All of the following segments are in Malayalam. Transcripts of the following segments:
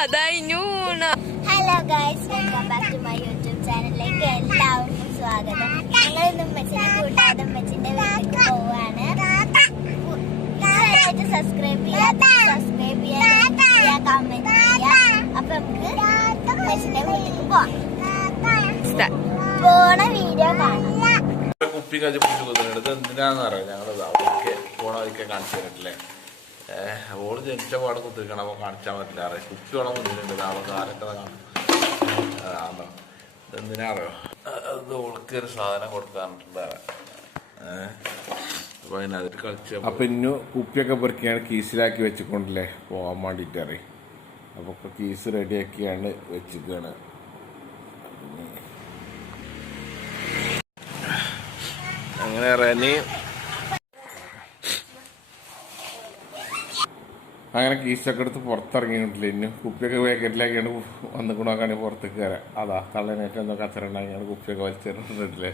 അതായിഞ്ഞു hello guys welcome back to my YouTube ചാനലിലേക്ക് എല്ലാവർക്കും സ്വാഗതം. ഞങ്ങൾ ഉമ്മച്ചിനെ കൂട്ടാതെ ഉമ്മച്ചിന്റെ വീട്ടിലേക്ക് പോവാണ്. സബ്സ്ക്രൈബ് ചെയ്യാത്ത സബ്സ്ക്രൈബ് ചെയ്യാ കമന്റ് ചെയ്യാ അപ്പൊ നമുക്ക് ഉമ്മച്ചിന്റെ വീട്ടിലേക്ക് പോവാം. പോണ വീഡിയോ കാണാം. കുപ്പി കഞ്ചി പിടിച്ച് കുത്തുന്നുണ്ട് ഇത് എന്തിനാന്ന് അറിയാം ഞങ്ങൾ അവർക്ക് പോണ വഴിക്ക് കാണിച്ചു തരട്ടില്ലേ ഓൾ ജനിച്ച പാട് കുത്തിരിക്കണം അപ്പൊ കാണിച്ചാൽ പറ്റില്ല. അറിയാം? കുപ്പി വേണം കുത്തിയിട്ടുണ്ട് അവൾ കാലൊക്കെ കാണും? ആണോ ഇതെന്തിനാ അത് ഓൾക്ക് ഒരു സാധനം കൊടുക്കാറുണ്ട് ഏഹ് അപ്പൊ അതിനകത്ത് കളിച്ച അപ്പൊ ഇന്നു കുപ്പിയൊക്കെ പെറുക്കിയാണ് കീസിലാക്കി വെച്ചിക്കൊണ്ടല്ലേ പോകാൻ വേണ്ടിട്ട് അറിയും? അപ്പൊ ഇപ്പൊ കീസ് റെഡിയാക്കിയാണ് വെച്ചിക്കാണ് അങ്ങനെ റനി അങ്ങനെ കീശൊക്കെ എടുത്ത് പുറത്തിറങ്ങിയിട്ടില്ല. ഇന്നും കുപ്പിയൊക്കെ പാക്കറ്റിലാക്കിയാണ് വന്നു കൊണ്ടാക്കാണ് പുറത്തേക്ക് കയറാം അതാ തള്ളനേറ്റം എന്തോ കച്ചറ ഉണ്ടാക്കിയാണ് കുപ്പിയൊക്കെ വലിച്ചെറിഞ്ഞിട്ടില്ലേ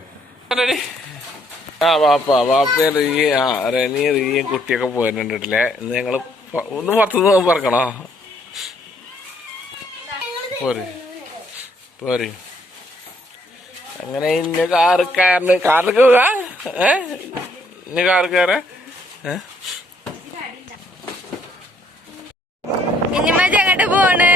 ആ വാപ്പ വാപ്പയും റീ ആ റനി റീയും കുട്ടിയൊക്കെ പോയിട്ടുണ്ടല്ലേ ഇന്ന് ഞങ്ങൾ ഒന്ന് പുറത്തുനിന്ന് നിന്ന് പറക്കണോ? പോരെ. പോരെ. അങ്ങനെ ഇന്ന കാറ് കയറിന് കാറിൽ പോകാ ഏ? ഇന്ന കാറ് കയറ ഏ? ഇനി എങ്ങോട്ട് പോവാണ്?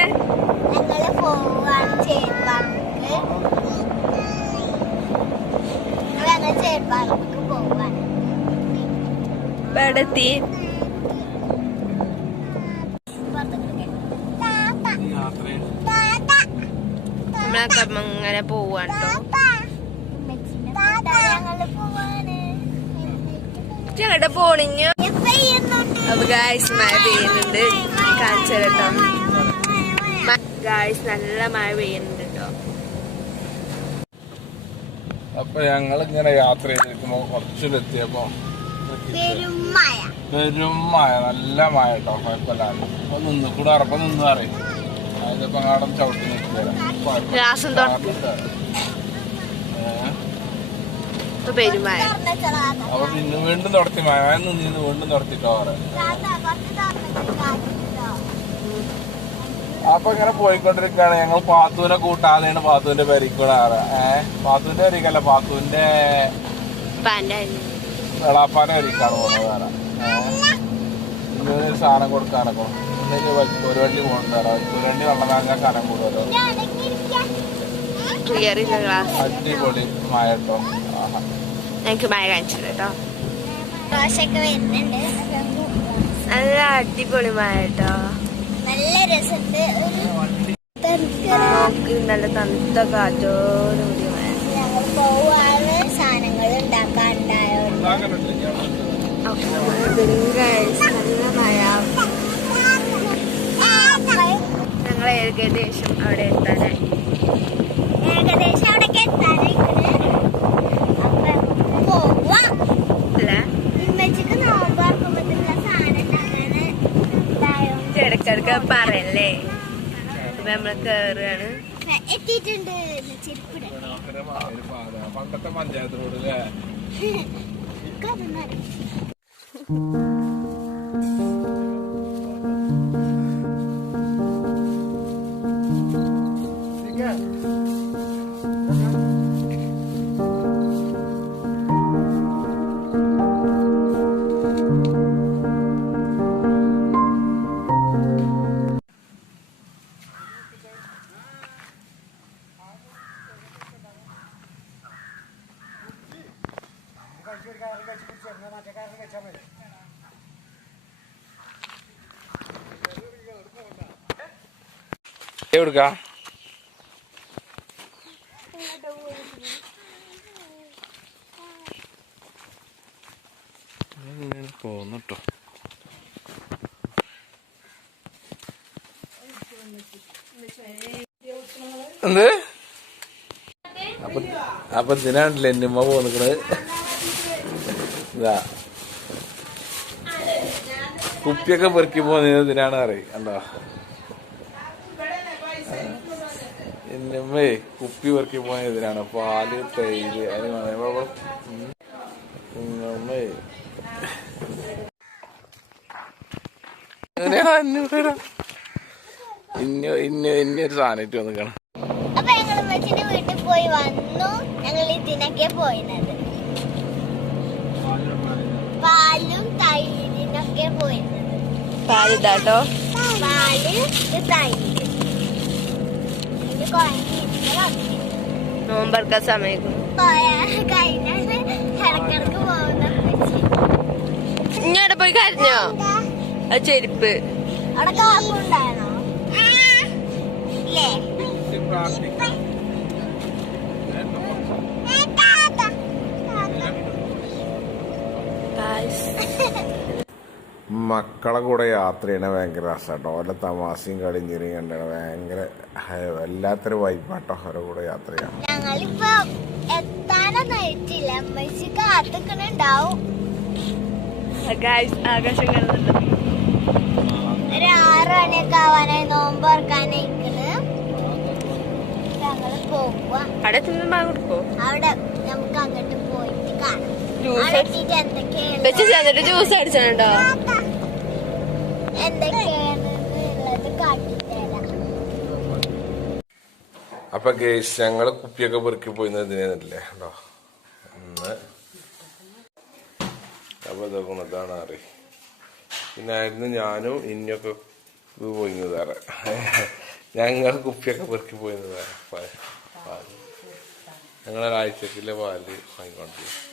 പടത്തി നമ്മളൊക്കെ അങ്ങനെ പോവാണ്. പോവാണ് ഞങ്ങളുടെ പോണിഞ്ഞു അപ്പൊ ഗായ്സ് മഴ പെയ്യുന്നുണ്ട്. കാണിച്ചു കേട്ടോ ഗായ്സ് നല്ല മഴ പെയ്യുന്നുണ്ട് കേട്ടോ അപ്പൊ ഞങ്ങൾ ഇങ്ങനെ യാത്ര ചെയ്തിരിക്കുമ്പോ കുറച്ചിലെത്തിയപ്പോ പെരും മഴ. നല്ല മഴ കേട്ടോ കുഴപ്പമില്ലാണ്ട്. അപ്പൊ നിന്ന് കൂടെ അറപ്പം നിന്ന് പറയും. അതിപ്പോ അങ്ങാടും ചവിട്ടി തുറക്കും ഇപ്പൊ പെരുമായ വീണ്ടും തുടത്തി മഴ നിന്ന് വീണ്ടും തുടത്തിട്ടോ പറയാം അപ്പൊ ഇങ്ങനെ പോയിക്കൊണ്ടിരിക്കുകയാണ്. ഞങ്ങൾ പാത്തുവിനെ കൂട്ടാതെയാണ് പാത്തുവിന്റെ പേരിക്കൂടെ ഏഹ് പാത്തുവിന്റെ പേരിക്കല്ല പാത്തുവിന്റെ വെളാപ്പാന വെളാപ്പാന്റെ പേരിക്കാണ് പോകുന്നത് വേറെ. ഇന്നൊരു സാധനം കൊടുക്കാനൊക്കെ ഇന്നൊരു ഒരു വണ്ടി പോകണ്ടാറ ഒരു വണ്ടി വെള്ളം വാങ്ങാൻ കനം കൂടുതലോ അടിപൊളി മായട്ടോ ആഹാ. എനിക്ക് മഴ കാണിച്ചു കേട്ടോ. നല്ല അടിപൊളി മഴ കേട്ടോ. നല്ല രസമുണ്ട്. നല്ല തണുത്ത കാറ്റോടുകൂടി കൂടി ഞങ്ങൾ പോവാണ്. സാധനങ്ങൾ ഉണ്ടാക്കാനുണ്ടായോണ്ട്. ഞങ്ങൾ ഏകദേശം അവിടെ എത്താനായി ഏകദേശം അവിടേക്ക് എത്താനായിക്കണ് അപ്പൊ പോവാം അല്ല ഇമ്മച്ചിക്ക് നോമ്പാക്കുമ്പോഴത്തേക്കുള്ള സാധനം ഉണ്ടാക്കാന് ഇടക്കിടക്ക് പറയല്ലേ? അപ്പൊ നമ്മൾ കേറുകയാണ് എത്തിയിട്ടുണ്ട് പണ്ടത്തെ പഞ്ചായത്ത് എവിടുക്കാ? പോന്നിട്ടോ. എന്ത്? അപ്പൊ അപ്പൊ ഇതിനാണല്ലേ എന്നുമ്മ പോന്നിക്കണത്? ഇതാ. കുപ്പിയൊക്കെ പെറുക്കി പോകുന്നത് ഇതിനാണ് കണ്ടോ? എന്നമ്മേ കുപ്പി പെറുക്കി പോകുന്നത് ഇതിനാണ്. പാൽ തൈര് അതിന് നമ്മൾ ഉമ്മേ. എങ്ങനെയാ അഞ്ഞൂറ് ഇന്ന ഇന്ന ഇന്ന ഒരു സാധനമായിട്ട് വന്നിക്കണം വീട്ടിൽ പോയി വന്നു. ഞങ്ങൾ ഇതിനൊക്കെ പോയിരുന്നത് പാലും തൈരിനൊക്കെ പോയിരുന്നത് പാലിതാട്ടോ പാൽ ഇത് തൈര് ഇത് കുഴഞ്ഞിട്ട് വന്നു നോമ്പറക്കാൻ സമയക്കുന്നു പോയാ കഴിഞ്ഞാൽ ഇടക്കിടക്ക് നോമ്പർക്ക സമയക്കും. ഇങ്ങോട്ട് പോയി കരഞ്ഞോ? ആ ചെരുപ്പ്. അവിടെ മക്കളെ കൂടെ യാത്ര ചെയ്യണ ഭയങ്കര രസമാട്ടോ ഓരോ തമാശയും കളിയും ചിരിയും കണ്ടാണ്. ഭയങ്കര വല്ലാത്തൊരു വൈബാട്ടോ അവരുടെ കൂടെ യാത്ര ചെയ്യാം ഞങ്ങളിപ്പോ എത്താനൊന്നും ആയിട്ടില്ല അമ്മച്ചി കാത്തുക്കണുണ്ടാവും. ആകാശം കാണുന്നുണ്ട് ഒരു ആറ് മണിയൊക്കെ ആവാനായി നോമ്പ് തുറക്കാനായിക്കണ്. ഞങ്ങൾ പോവുക അവിടെ തിന്നുമ്പോ കൊടുക്കോ അവിടെ നമുക്ക് അങ്ങോട്ട് പോയിട്ട് കാണാം. ജ്യൂസ് എന്തൊക്കെയാണ് ജ്യൂസ് കാട്ടിത്തരാം അപ്പൊ ഗേസ് ഞങ്ങൾ കുപ്പിയൊക്കെ പെറുക്കി പോയിരുന്നത് ഇതിനല്ലേ കേട്ടോ ഒന്ന് അപ്പൊ ഇതാണ് അറി പിന്നെ ആയിരുന്നു ഞാനും ഇനിയൊക്കെ ഇത് പോയിരുന്നത് വേറെ. ഞങ്ങൾ കുപ്പിയൊക്കെ പെറുക്കി പോയിരുന്നത് വേറെ. പാൽ. പാൽ. ഞങ്ങളൊരാഴ്ചക്കിലെ പാൽ വാങ്ങിക്കൊണ്ടിരിക്കും